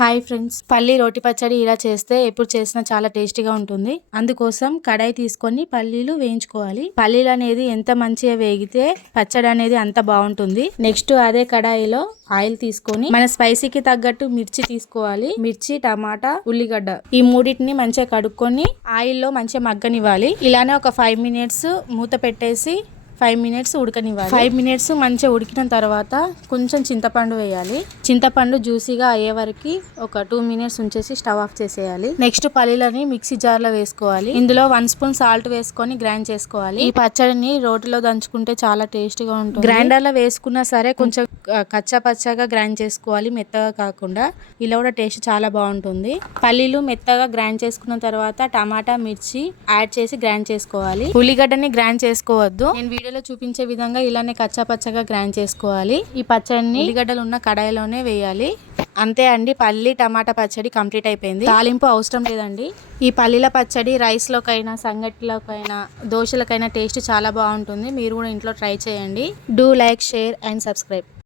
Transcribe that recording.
Hi friends, పల్లి రోటి పచ్చడి ఇలా చేస్తే ఎప్పుడు చేసినా చాలా టేస్టీగా ఉంటుంది. అందుకోసం కడాయి తీసుకొని పల్లీలు వేయించుకోవాలి. పల్లీలు అనేది ఎంత మంచిగా వేగితే పచ్చడి అనేది అంత బాగుంటుంది. నెక్స్ట్ అదే కడాయిలో ఆయిల్ తీసుకొని మన స్పైసీకి తగ్గట్టు మిర్చి తీసుకోవాలి. మిర్చి, టమాటా, ఉల్లిగడ్డ ఈ మూడింటిని మంచిగా కడుక్కొని ఆయిల్లో మంచిగా మగ్గనివ్వాలి. ఇలానే ఒక 5 మినిట్స్ మూత పెట్టేసి 5 మినిట్స్ ఉడకనివ్వాలి. 5 మినిట్స్ మంచిగా ఉడికిన తర్వాత కొంచెం చింతపండు వేయాలి. చింతపండు జ్యూసీగా అయ్యే వరకు ఒక 2 మినిట్స్ ఉంచేసి స్టవ్ ఆఫ్ చేసేయాలి. నెక్స్ట్ పల్లీలని మిక్సీ జార్ లో వేసుకోవాలి. ఇందులో 1 స్పూన్ సాల్ట్ వేసుకొని గ్రైండ్ చేసుకోవాలి. ఈ పచ్చడిని రోటిలో దంచుకుంటే చాలా టేస్టీగా ఉంటుంది. గ్రైండర్ లో వేసుకున్నా సరే కొంచెం కచ్చా పచ్చగా గ్రైండ్ చేసుకోవాలి, మెత్తగా కాకుండా. ఇలా కూడా టేస్ట్ చాలా బాగుంటుంది. పల్లీలు మెత్తగా గ్రైండ్ చేసుకున్న తర్వాత టమాటా, మిర్చి యాడ్ చేసి గ్రైండ్ చేసుకోవాలి. ఉల్లిగడ్డని గ్రైండ్ చేసుకోవద్దు. నేను వీడియోలో చూపించే విధంగా ఇలానే కచ్చా పచ్చగా గ్రైండ్ చేసుకోవాలి. ఈ పచ్చడిని ఉల్లిగడ్డలు ఉన్న కడాయిలోనే వేయాలి. అంతే అండి, పల్లి టమాటా పచ్చడి కంప్లీట్ అయిపోయింది. తాలింపు అవసరం లేదండి. ఈ పల్లీల పచ్చడి రైస్ లోకైనా, సంగటిలోకైనా, దోశలకైనా టేస్ట్ చాలా బాగుంటుంది. మీరు కూడా ఇంట్లో ట్రై చేయండి. Do like, share and subscribe.